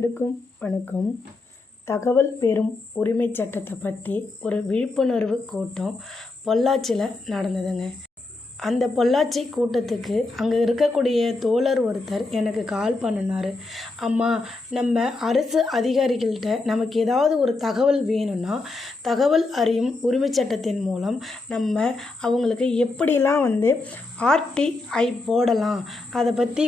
அனைவருக்கும் வணக்கம். தகவல் பெறும் உரிமை சட்டத்தை பற்றி ஒரு விழிப்புணர்வு கூட்டம் பொள்ளாச்சியில் நடந்ததுங்க. அந்த பொள்ளாச்சி கூட்டத்துக்கு அங்கே இருக்கக்கூடிய தோழர் ஒருத்தர் எனக்கு கால் பண்ணினார். அம்மா, நம்ம அரசு அதிகாரிகள்கிட்ட நமக்கு ஏதாவது ஒரு தகவல் வேணும்னா தகவல் அறியும் உரிமை சட்டத்தின் மூலம் நம்ம அவங்களுக்கு எப்படிலாம் ஆர்டிஐ போடலாம், அதை பற்றி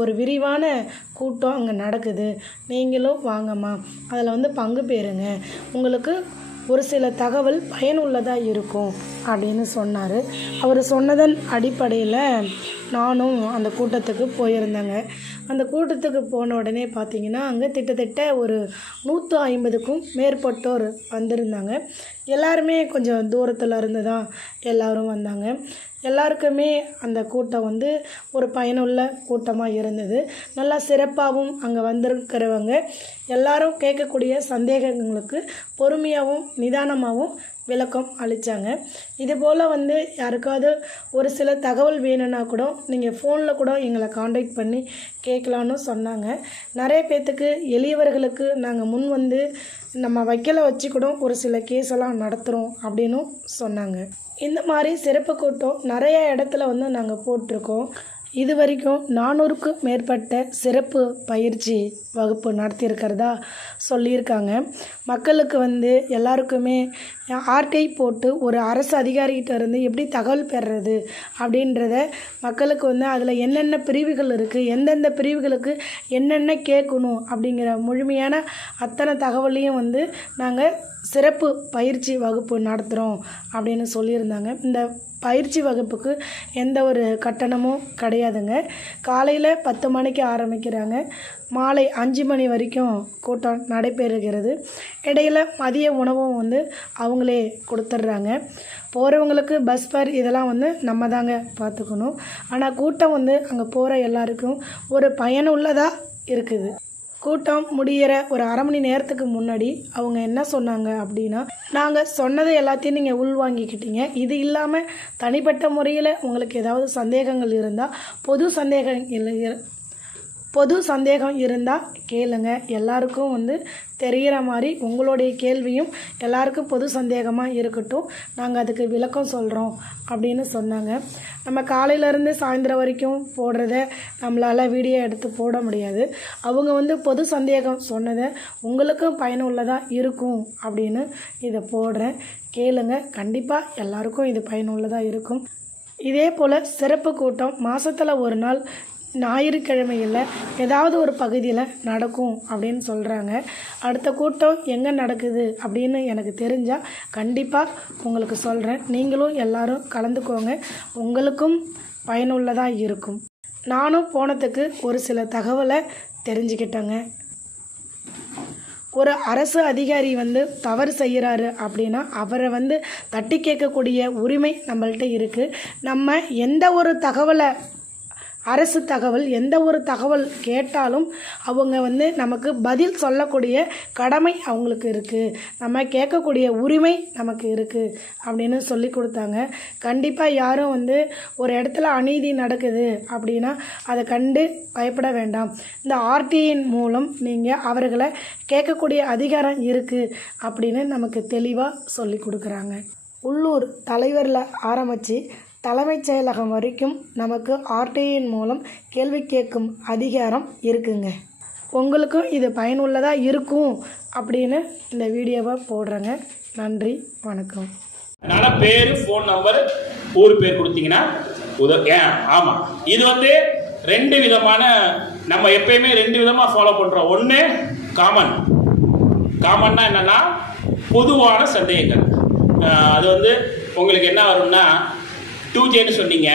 ஒரு விரிவான கூட்டம் அங்கே நடக்குது. நீங்களும் வாங்கம்மா, அதில் பங்கு பெறுங்க. உங்களுக்கு ஒரு சில தகவல் பயனுள்ளதாக இருக்கும் அப்படின்னு சொன்னார். அவர் சொன்னதன் அடிப்படையில் நானும் அந்த கூட்டத்துக்கு போயிருந்தேங்க. அந்த கூட்டத்துக்கு போன உடனே பார்த்திங்கன்னா அங்கே கிட்டத்தட்ட ஒரு 150க்கும் மேற்பட்டோர் வந்திருந்தாங்க. எல்லாருமே கொஞ்சம் தூரத்தில் இருந்து தான் எல்லோரும் வந்தாங்க. எல்லாருக்குமே அந்த கூட்டம் ஒரு பயனுள்ள கூட்டமாக இருந்தது. நல்லா சிறப்பாகவும் அங்கே வந்திருக்கிறவங்க எல்லாரும் கேட்கக்கூடிய சந்தேகங்களுக்கு பொறுமையாகவும் நிதானமாகவும் விளக்கம் அளித்தாங்க. இதுபோல் யாருக்காவது ஒரு சில தகவல் வேணும்னா கூட நீங்கள் ஃபோனில் கூட எங்களை காண்டாக்ட் பண்ணி கேட்கலான்னு சொன்னாங்க. நிறைய பேர்த்துக்கு எளியவர்களுக்கு நாங்கள் முன் நம்ம வைக்கலை வச்சு கூட ஒரு சில கேஸெல்லாம் நடத்துகிறோம் அப்படின்னும் சொன்னாங்க. இந்த மாதிரி சிறப்பு கூட்டம் நிறைய இடத்துல நாங்கள் போட்டிருக்கோம். இது வரைக்கும் 400க்கும் மேற்பட்ட சிறப்பு பயிற்சி வகுப்பு நடத்தியிருக்கிறதா சொல்லியிருக்காங்க. மக்களுக்கு எல்லாருக்குமே ஆர்டிஐ போட்டு ஒரு அரசு அதிகாரிகிட்ட இருந்து எப்படி தகவல் பெறுறது அப்படின்றத மக்களுக்கு அதில் என்னென்ன பிரிவுகள் இருக்குது, எந்தெந்த பிரிவுகளுக்கு என்னென்ன கேட்கணும் அப்படிங்கிற முழுமையான அத்தனை தகவலையும் நாங்கள் சிறப்பு பயிற்சி வகுப்பு நடத்துகிறோம் அப்படின்னு சொல்லியிருந்தாங்க. இந்த பயிற்சி வகுப்புக்கு எந்த ஒரு கட்டணமும் கிடையாதுங்க. காலையில் 10 மணிக்கு ஆரம்பிக்கிறாங்க, மாலை 5 மணி வரைக்கும் கூட்டம் நடைபெறுகிறது. இடையில் மதிய உணவும் அவங்களே கொடுத்துட்றாங்க. போகிறவங்களுக்கு பஸ் ஃபேர் இதெல்லாம் நம்ம தாங்க பார்த்துக்கணும். ஆனால் கூட்டம் அங்கே போகிற எல்லாருக்கும் ஒரு பயனுள்ளதாக இருக்குது. கூட்டம் முடிகிற ஒரு அரை மணி நேரத்துக்கு முன்னாடி அவங்க என்ன சொன்னாங்க அப்படின்னா, நாங்கள் சொன்னதை எல்லாத்தையும் நீங்கள் உள்வாங்கிக்கிட்டீங்க. இது இல்லாமல் தனிப்பட்ட முறையில் உங்களுக்கு ஏதாவது சந்தேகங்கள் இருந்தால் பொது சந்தேகம் இருந்தால் கேளுங்க. எல்லாருக்கும் தெரிகிற மாதிரி உங்களுடைய கேள்வியும் எல்லாருக்கும் பொது சந்தேகமாக இருக்கட்டும், நாங்கள் அதுக்கு விளக்கம் சொல்கிறோம் அப்படின்னு சொன்னாங்க. நம்ம காலையிலேருந்து சாயந்தரம் வரைக்கும் போடுறத நம்மளால் வீடியோ எடுத்து போட முடியாது. அவங்க பொது சந்தேகம் சொன்னதை உங்களுக்கும் பயனுள்ளதாக இருக்கும் அப்படின்னு இதை போடுறேன், கேளுங்க. கண்டிப்பாக எல்லாருக்கும் இது பயனுள்ளதாக இருக்கும். இதே போல் சிறப்பு கூட்டம் மாதத்தில் ஒரு நாள் ஞாயிற்றுக்கிழமையில் ஏதாவது ஒரு பகுதியில் நடக்கும் அப்படின்னு சொல்கிறாங்க. அடுத்த கூட்டம் எங்கே நடக்குது அப்படின்னு எனக்கு தெரிஞ்சால் கண்டிப்பாக உங்களுக்கு சொல்கிறேன். நீங்களும் எல்லாரும் கலந்துக்கோங்க, உங்களுக்கும் பயனுள்ளதாக இருக்கும். நானும் போனதுக்கு ஒரு சில தகவலை தெரிஞ்சுக்கிட்டேங்க. ஒரு அரசு அதிகாரி தவறு செய்கிறாரு அப்படின்னா அவரை தட்டி கேட்கக்கூடிய உரிமை நம்மள்கிட்ட இருக்குது. நம்ம எந்த ஒரு தகவலை அரசு தகவல் எந்த ஒரு தகவல் கேட்டாலும் அவங்க நமக்கு பதில் சொல்லக்கூடிய கடமை அவங்களுக்கு இருக்குது, நம்ம கேட்கக்கூடிய உரிமை நமக்கு இருக்குது அப்படின்னு சொல்லி கொடுத்தாங்க. கண்டிப்பாக யாரும் ஒரு இடத்துல அநீதி நடக்குது அப்படின்னா அதை கண்டு பயப்பட வேண்டாம். இந்த ஆர்டிஐயின் மூலம் நீங்கள் அவர்களை கேட்கக்கூடிய அதிகாரம் இருக்குது அப்படின்னு நமக்கு தெளிவாக சொல்லி கொடுக்குறாங்க. உள்ளூர் தலைவரில் ஆரம்பித்து தலைமைச் செயலகம் வரைக்கும் நமக்கு ஆர்டிஐயின் மூலம் கேள்வி கேட்கும் அதிகாரம் இருக்குங்க. உங்களுக்கும் இது பயனுள்ளதாக இருக்கும் அப்படின்னு இந்த வீடியோவை போடுறேங்க. நன்றி, வணக்கம். அதனால் பேர், ஃபோன் நம்பர், ஊர் பேர் கொடுத்தீங்கன்னா ஆமாம். இது 2 விதமான, நம்ம எப்பயுமே 2 விதமாக ஃபாலோ பண்ணுறோம். ஒன்று காமன்னா என்னென்னா பொதுவான சந்தேகங்கள். அது உங்களுக்கு என்ன வரும்னா, 2Jன்னு சொன்னீங்க,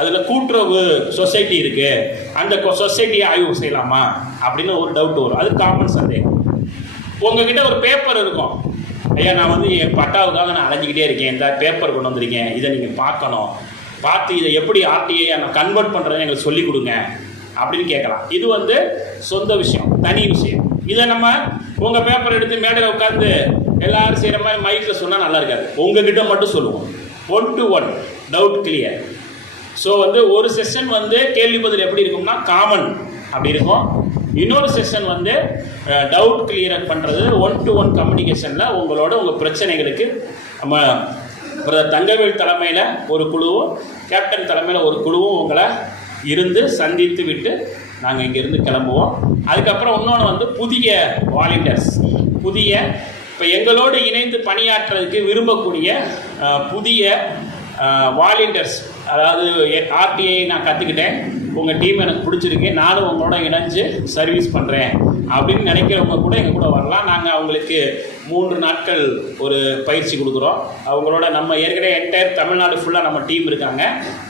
அதில் கூட்டுறவு சொசைட்டி இருக்குது, அந்த சொசைட்டியை ஆய்வு செய்யலாமா அப்படின்னு ஒரு டவுட் வரும். அது காமன் சந்தேகம். உங்ககிட்ட ஒரு பேப்பர் இருக்கும், ஐயா நான் என் பட்டாவுக்காக நான் அலைஞ்சிக்கிட்டே இருக்கேன், இந்த பேப்பர் கொண்டு வந்திருக்கேன், இதை நீங்கள் பார்க்கணும், பார்த்து இதை எப்படி ஆர்டிஐ நான் கன்வெர்ட் பண்ணுறதுன்னு எங்களுக்கு சொல்லிக் கொடுங்க அப்படின்னு கேட்கலாம். இது சொந்த விஷயம், தனி விஷயம். இதை நம்ம உங்கள் பேப்பர் எடுத்து மேடையில் உட்காந்து எல்லாரும் செய்கிற மாதிரி மைக்கில் சொன்னால் நல்லா இருக்காது. உங்ககிட்ட மட்டும் சொல்லுவோம், 1 to 1 டவுட் கிளியர். ஸோ ஒரு செஷன் கேள்வி பதில் எப்படி இருக்கும்னா காமன் அப்படி இருக்கும். இன்னொரு செஷன் வந்து டவுட் கிளியர் பண்ணுறது, 1-to-1 கம்யூனிகேஷனில் உங்கள் பிரச்சனைகளுக்கு நம்ம பிரதர் தங்கவேல் தலைமையில் ஒரு குழுவும் கேப்டன் தலைமையில் ஒரு குழுவும் உங்களை இருந்து சந்தித்து விட்டு நாங்கள் இங்கேருந்து கிளம்புவோம். அதுக்கப்புறம் இன்னொன்று வந்து புதிய வாலண்டியர்ஸ், இப்போ எங்களோடு இணைந்து பணியாற்றுறதுக்கு விரும்பக்கூடிய புதிய வாலண்டியர்ஸ், அதாவது ஆர்டிஐ நான் கற்றுக்கிட்டேன், உங்கள் டீம் எனக்கு பிடிச்சிருக்கு, நானும் உங்களோட இணைஞ்சு சர்வீஸ் பண்ணுறேன் அப்படின்னு நினைக்கிறவங்க கூட எங்கள் கூட வரலாம். நாங்கள் அவங்களுக்கு 3 நாட்கள் ஒரு பயிற்சி கொடுக்குறோம். அவங்களோட நம்ம ஏற்கனவே என்டையர் தமிழ்நாடு ஃபுல்லாக நம்ம டீம் இருக்காங்க,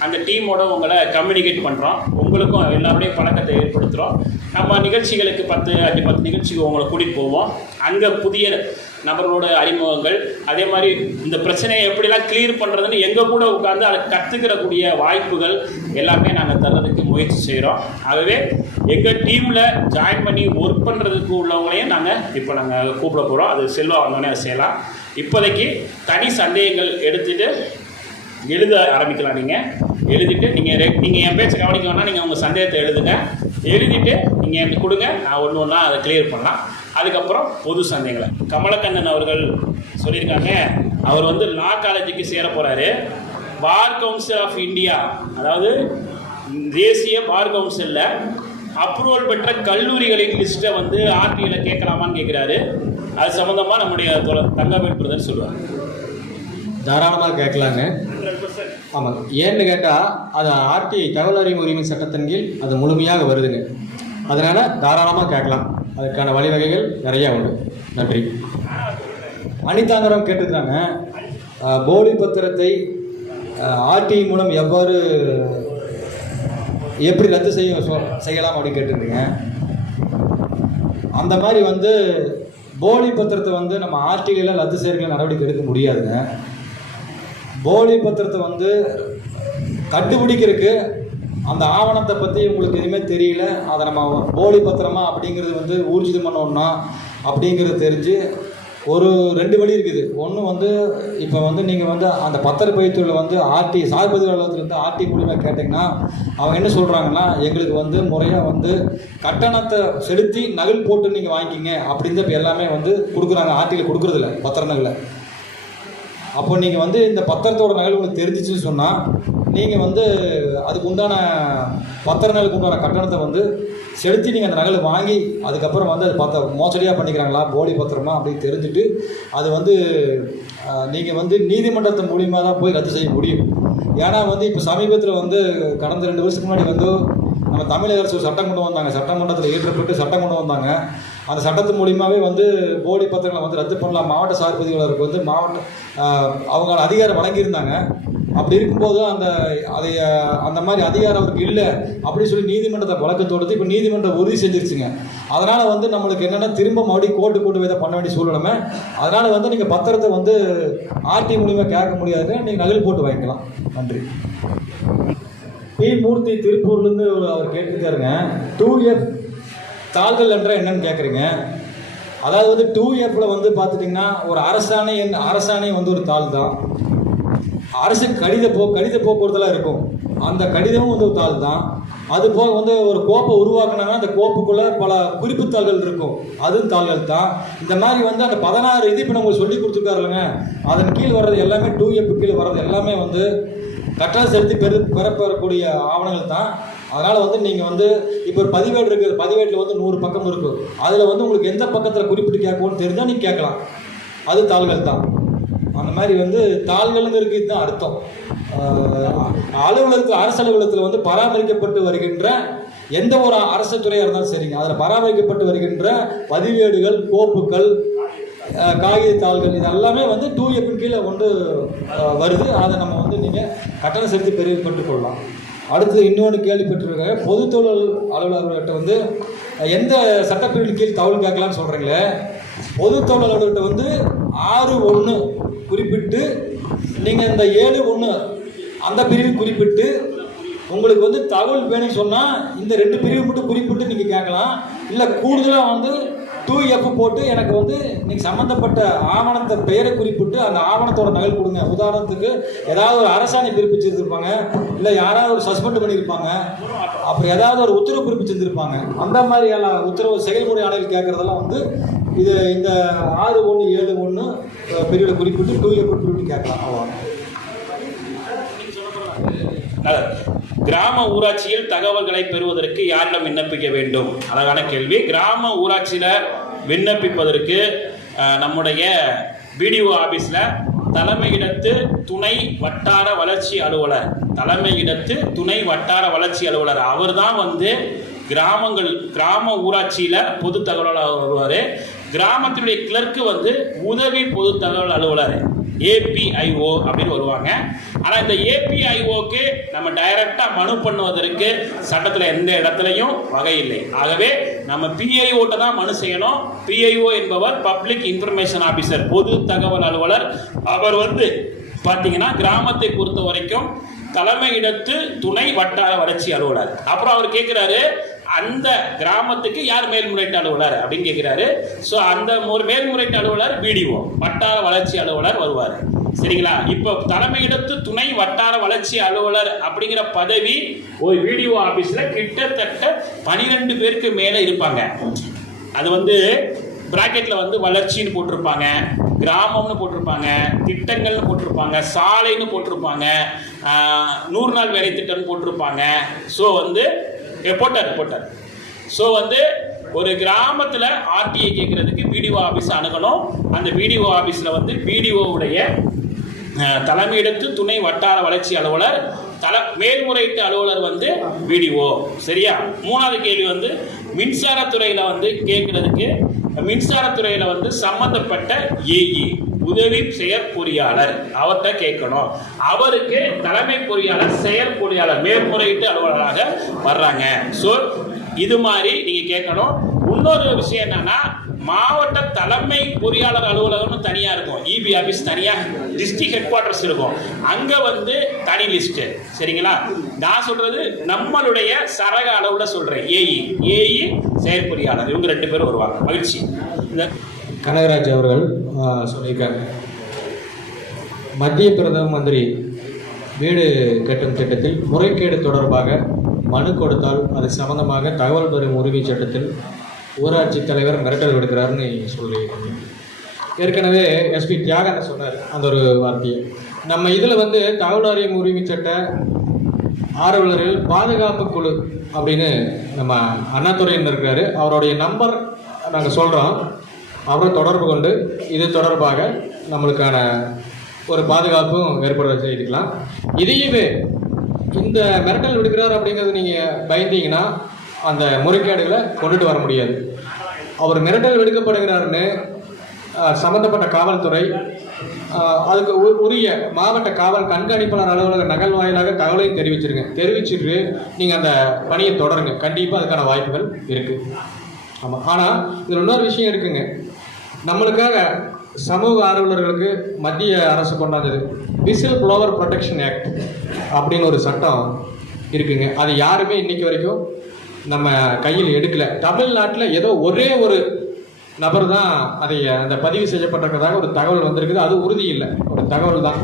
அந்த டீமோட உங்களை கம்யூனிகேட் பண்ணுறோம், உங்களுக்கும் எல்லாருடையும் பழக்கத்தை ஏற்படுத்துகிறோம். நம்ம நிகழ்ச்சிகளுக்கு 10 நிகழ்ச்சிக்கு உங்களை கூட்டிகிட்டு போவோம். அங்கே புதிய நபர்களோட அறிமுகங்கள், அதே மாதிரி இந்த பிரச்சனையை எப்படிலாம் கிளியர் பண்ணுறதுன்னு எங்கள் கூட உட்காந்து அதை கற்றுக்கிறக்கூடிய வாய்ப்புகள் எல்லாமே நாங்கள் தர்றதுக்கு முயற்சி செய்கிறோம். ஆகவே எங்கள் டீமில் ஜாயின் பண்ணி ஒர்க் பண்ணுறதுக்கு உள்ளவங்களையும் நாங்கள் கூப்பிட போகிறோம். அது செல்வா வந்தோடனே அதை செய்யலாம். இப்போதைக்கு தனி சந்தேகங்கள் எடுத்துகிட்டு எழுத ஆரம்பிக்கலாம். நீங்கள் எழுதிட்டு நீங்கள் என் பேச்சை கவனிக்க வேணால் நீங்கள் உங்கள் சந்தேகத்தை எழுதிட்டு நீங்கள் எனக்கு கொடுங்க, நான் ஒன்றா அதை கிளியர் பண்ணலாம். அதுக்கப்புறம் பொது சந்தேகங்களை கமலக்கண்ணன் அவர்கள் சொல்லியிருக்காங்க. அவர் வந்து லா காலேஜுக்கு சேர போகிறாரு. பார் கவுன்சில் ஆஃப் இந்தியா, அதாவது தேசிய பார் கவுன்சிலில் அப்ரூவல் பெற்ற கல்லூரிகளின் லிஸ்ட்டை வந்து ஆர்டிஐயில் கேட்கலாமான்னு கேட்குறாரு. அது சம்மந்தமாக நம்முடைய தங்கவேல் பிரதர் சொல்லுவார். தாராளமாக கேட்கலாங்க. ஆமாம், ஏன்னு கேட்டால் அது ஆர்டிஐ தகவல் அறிவு உரிமை சட்டத்தின் கீழ் அது முழுமையாக வருதுங்க. அதனால் தாராளமாக கேட்கலாம். அதுக்கான வழிவகைகள் நிறையா உண்டு. நன்றி. அனிதாங்கரம் கேட்டுருக்காங்க, போலி பத்திரத்தை ஆர்டிஐ மூலம் எப்படி ரத்து செய்யலாம் அப்படின்னு கேட்டுருந்தீங்க. அந்த மாதிரி வந்து போலி பத்திரத்தை வந்து நம்ம ஆர்டிஐயில் ரத்து செய்யறதுக்கு நடவடிக்கை எடுக்க முடியாதுங்க. போலி பத்திரத்தை வந்து கண்டுபிடிக்கிறதுக்கு அந்த ஆவணத்தை பற்றி உங்களுக்கு எதுவுமே தெரியல, அதை நம்ம போலி பத்திரமா அப்படிங்கிறது வந்து ஊர்ஜிதம் பண்ணோம்னா அப்படிங்கிறது தெரிஞ்சு ஒரு 2 வழி இருக்குது. ஒன்று வந்து இப்போ வந்து நீங்கள் வந்து அந்த பத்திரப்பதிவுத்துறையில் வந்து ஆர்டிஐ சார்பதிவு அலுவலகத்துலேருந்து ஆர்டிஐ மூலியமாக கேட்டிங்கன்னா அவங்க என்ன சொல்கிறாங்கன்னா, எங்களுக்கு வந்து முறையாக வந்து கட்டணத்தை செலுத்தி நகல் போட்டு நீங்கள் வாங்கிக்கிங்க அப்படின்னு இப்போ எல்லாமே வந்து கொடுக்குறாங்க. ஆர்டிஐயில் கொடுக்குறதில்ல பத்திர நகலை. அப்போ நீங்கள் வந்து இந்த பத்திரத்தோட நகல் உங்களுக்கு தெரிஞ்சிச்சுன்னு சொன்னால் நீங்கள் வந்து அதுக்கு உண்டான பத்திர நகலுக்கு உண்டான கட்டணத்தை வந்து செலுத்தி நீங்கள் அந்த நகலை வாங்கி அதுக்கப்புறம் வந்து அது மோசடியாக பண்ணிக்கிறாங்களா போலி பத்திரமா அப்படின்னு தெரிஞ்சுட்டு அது வந்து நீங்கள் வந்து நீதிமன்றத்தின் மூலியமாக தான் போய் ரத்து செய்ய முடியும். ஏன்னா வந்து இப்போ சமீபத்தில் வந்து கடந்த 2 வருஷத்துக்கு முன்னாடி வந்து நம்ம தமிழக அரசு ஒரு சட்டம் கொண்டு வந்தாங்க, சட்டமன்றத்தில் இயற்றப்பட்டு சட்டம் கொண்டு வந்தாங்க. அந்த சட்டத்தின் மூலியமாகவே வந்து போலி பத்திரங்களை வந்து ரத்து பண்ணலாம். மாவட்ட சார்பதிவாளருக்கு வந்து அவங்க அதிகாரம் வழங்கியிருந்தாங்க. அப்படி இருக்கும்போது அந்த மாதிரி அதிகாரம் அவருக்கு இல்லை அப்படின்னு சொல்லி நீதிமன்றத்தை வழக்கு தொடுத்து இப்போ நீதிமன்றம் உறுதி செஞ்சிருச்சுங்க. அதனால் வந்து நம்மளுக்கு என்னென்னா திரும்ப மறுபடியும் கோர்ட்டு இதை பண்ண வேண்டிய சூழ்நிலை. அதனால் வந்து நீங்கள் பத்திரத்தை வந்து ஆர்டி மூலியமாக கேட்க முடியாதுங்க, நீங்கள் நகல் போட்டு வாங்கிக்கலாம். நன்றி. பி மூர்த்தி திருப்பூர்லேருந்து அவர் கேட்டுருக்காருங்க, 2F தாள்கள் என்றால் என்னன்னு கேட்குறீங்க. அதாவது வந்து 2Fல வந்து பார்த்துட்டிங்கன்னா ஒரு அரசாணை வந்து ஒரு தாள் தான். அரசு கடித போக்குவரத்துலாம் இருக்கும், அந்த கடிதமும் வந்து ஒரு தாள் தான். அது போக வந்து ஒரு கோப்பை உருவாக்குனாங்கன்னா அந்த கோப்புக்குள்ளே பல குறிப்பு தாள்கள் இருக்கும், அதுவும் தாள்கள் தான். இந்த மாதிரி வந்து அந்த 16 இது இப்போ உங்களுக்கு சொல்லி கொடுத்துருக்காருங்க, அதன் கீழ் வர்றது எல்லாமே 2F கீழ் வர்றது எல்லாமே வந்து கட்டணம் செலுத்தி பெறப்பெறக்கூடிய ஆவணங்கள் தான். அதனால் வந்து நீங்கள் வந்து இப்போ ஒரு பதிவேடு இருக்குது, பதிவேட்டில் வந்து 100 பக்கம் இருக்குது, அதில் வந்து உங்களுக்கு எந்த பக்கத்தில் குறிப்பிட்டு கேட்கணும்னு தெரிஞ்சால் நீங்கள் கேட்கலாம், அது தாள்கள் தான். அந்த மாதிரி வந்து தாள்கள்னு இருக்குது தான் அர்த்தம். அரசு அலுவலகத்தில் வந்து பராமரிக்கப்பட்டு வருகின்ற எந்த ஒரு அரசு துறையாக இருந்தாலும் சரிங்க, அதில் பராமரிக்கப்பட்டு வருகின்ற பதிவேடுகள், கோப்புகள், காகித தாள்கள் இது எல்லாமே வந்து 2F கீழே கொண்டு வருது. அதை நம்ம வந்து நீங்கள் கட்டணம் செலுத்தி பெற்றுக்கொள்ளலாம். அடுத்தது இன்னொன்று கேள்விப்பட்டிருக்காங்க, பொதுத்தொழில் அலுவலர்கிட்ட வந்து எந்த சட்டப்பிரிவின் கீழ் தகவல் கேட்கலான்னு சொல்கிறீங்களே. பொதுத்தொழில் அலுவலர்கிட்ட வந்து 6(1) குறிப்பிட்டு நீங்கள் இந்த 7(1) அந்த பிரிவு குறிப்பிட்டு உங்களுக்கு வந்து தகவல் வேணும்னு சொன்னால் இந்த 2 பிரிவு மட்டும் குறிப்பிட்டு நீங்கள் கேட்கலாம். இல்லை கூடுதலாக வந்து 2F போட்டு எனக்கு வந்து நீங்கள் சம்மந்தப்பட்ட ஆவணத்தை பெயரை குறிப்பிட்டு அந்த ஆவணத்தோட நகல் கொடுங்க. உதாரணத்துக்கு ஏதாவது ஒரு அரசாணை பிறப்பிச்சிருப்பாங்க, இல்லை யாராவது ஒரு சஸ்பெண்ட் பண்ணியிருப்பாங்க, அப்புறம் ஏதாவது ஒரு உத்தரவு பிறப்பிச்சிருந்திருப்பாங்க. அந்த மாதிரி எல்லாம் உத்தரவு செயல்முறை ஆணைகள் கேட்குறதெல்லாம் வந்து இது இந்த 6.1.7.1 பிரிவில் குறிப்பிட்டு 2A குறிப்பிட்டு கேட்கலாம். அவ்வளோ. கிராம ஊராட்சியில் தகவல்களை பெறுவதற்கு யாரிடம் விண்ணப்பிக்க வேண்டும்? அழகான கேள்வி. கிராம ஊராட்சியில் விண்ணப்பிப்பதற்கு நம்முடைய பிடிஓ ஆபீஸ்ல தலைமையிடத்து துணை வட்டார வளர்ச்சி அலுவலர், தலைமையிடத்து துணை வட்டார வளர்ச்சி அலுவலர் அவர் தான் வந்து கிராம ஊராட்சியில் பொது தகவல் வருவார். கிராமத்தினுடைய கிளர்க்கு வந்து உதவி பொது தகவல் அலுவலர் ஏபிஐஓ அப்படின்னு வருவாங்க. ஆனால் இந்த ஏபிஐஓக்கு நம்ம டைரக்டாக மனு பண்ணுவதற்கு சட்டத்தில் எந்த இடத்துலையும் வகை இல்லை. ஆகவே நம்ம பிஐஓட்ட தான் மனு செய்யணும். பிஐஓ என்பவர் பப்ளிக் இன்ஃபர்மேஷன் ஆஃபீஸர், பொது தகவல் அலுவலர். அவர் வந்து பார்த்தீங்கன்னா கிராமத்தை பொறுத்த வரைக்கும் தலைமையிடத்து துணை வட்டார வளர்ச்சி அலுவலர். அப்புறம் அவர் கேட்குறாரு, அந்த கிராமத்துக்கு யார் மேல்முறையீட்டு அலுவலர் அப்படின்னு கேட்குறாரு. ஸோ அந்த மேல்முறையீட்டு அலுவலர் பிடிஓ வட்டார வளர்ச்சி அலுவலர் வருவார். சரிங்களா? இப்போ தலைமையிடத்து துணை வட்டார வளர்ச்சி அலுவலர் அப்படிங்கிற பதவி ஒரு பிடிஓ ஆஃபீஸில் கிட்டத்தட்ட 12 பேருக்கு மேலே இருப்பாங்க. அது வந்து பிராக்கெட்டில் வந்து வளர்ச்சின்னு போட்டிருப்பாங்க, கிராமம்னு போட்டிருப்பாங்க, திட்டங்கள்னு போட்டிருப்பாங்க, சாலைன்னு போட்டிருப்பாங்க, 100 நாள் வேலை திட்டம்னு போட்டிருப்பாங்க. ஸோ வந்து போட்டார். ஸோ வந்து ஒரு கிராமத்தில் ஆர்டிஐ கேட்கறதுக்கு பிடிஓ ஆஃபீஸ் அணுகணும். அந்த பிடிஓ ஆஃபீஸில் வந்து பிடிஓவுடைய தலைமையிடத்து துணை வட்டார வளர்ச்சி அலுவலர், மேல்முறையீட்டு அலுவலர் வந்து பிடிஓ. சரியா? 3வது கேள்வி வந்து மின்சாரத்துறையில் வந்து கேட்கறதுக்கு மின்சாரத்துறையில் வந்து சம்பந்தப்பட்ட ஏஇ உதவி செயற்பொறியாளர் அவர்கிட்ட கேட்கணும். அவருக்கு தலைமை பொறியாளர் செயற்பொறியாளர் மேல்முறையீட்டு அலுவலராக வர்றாங்க. ஸோ இது மாதிரி நீங்கள் கேட்கணும். இன்னொரு விஷயம் என்னன்னா, மாவட்ட தலைமை பொறியாளர் அலுவலகம்னு தனியாக இருக்கும், இபி ஆஃபீஸ் தனியாக, டிஸ்ட்ரிக்ட் ஹெட் குவார்ட்டர்ஸ் இருக்கும், அங்கே வந்து தனி லிஸ்ட்டு. சரிங்களா? நான் சொல்கிறது நம்மளுடைய சரக அளவில் சொல்கிறேன். ஏஇ செயற்பொறியாளர் இவங்க 2 பேரும் வருவாங்க. மகிழ்ச்சி. இந்த கனகராஜ் அவர்கள் சொல்லியிருக்காங்க, மத்திய பிரதம மந்திரி வீடு கட்டும் திட்டத்தில் முறைகேடு தொடர்பாக மனு கொடுத்தால் அது சம்பந்தமாக தகவல் பெறும் உரிமை சட்டத்தில் ஊராட்சி தலைவர் மிரட்டல் விடுக்கிறாருன்னு சொல்லியிருக்காங்க. ஏற்கனவே எஸ்பி தியாகன் சொன்னார் அந்த ஒரு வார்த்தையை. நம்ம இதில் வந்து தகவல் அறியும் உரிமை சட்ட ஆர்வலர்கள் பாதுகாப்பு குழு அப்படின்னு நம்ம அண்ணாதுரையின் இருக்கிறாரு, அவருடைய நம்பர் நாங்கள் சொல்கிறோம். அவரை தொடர்பு கொண்டு இது தொடர்பாக நம்மளுக்கான ஒரு பாதுகாப்பும் ஏற்பட செய்துக்கலாம். இதையுமே இந்த மிரட்டல் விடுக்கிறார் அப்படிங்கிறது நீங்கள் பயந்தீங்கன்னா அந்த முறைகேடுகளை கொண்டுட்டு வர முடியாது. அவர் மிரட்டல் விடுக்கப்படுகிறாருன்னு சம்பந்தப்பட்ட காவல்துறை அதுக்கு உரிய மாவட்ட காவல் கண்காணிப்பாளர் அலுவலக நகல் வாயிலாக தகவலையும் தெரிவிச்சுட்டு நீங்கள் அந்த பணியை தொடருங்க. கண்டிப்பாக அதுக்கான வாய்ப்புகள் இருக்குது. ஆமாம். ஆனால் இதில் இன்னொரு விஷயம் இருக்குங்க. நம்மளுக்காக சமூக ஆர்வலர்களுக்கு மத்திய அரசு கொண்டாந்தது விசில் ப்ளோவர் ப்ரொடெக்ஷன் ஆக்ட் அப்படின்னு ஒரு சட்டம் இருக்குங்க. அது யாருமே இன்னைக்கு வரைக்கும் நம்ம கையில் எடுக்கலை. தமிழ்நாட்டில் ஏதோ ஒரே ஒரு நபர் தான் அதை அந்த பதிவு செய்யப்பட்டிருக்கிறதாக ஒரு தகவல் வந்திருக்குது. அது உறுதி இல்லை, ஒரு தகவல் தான்.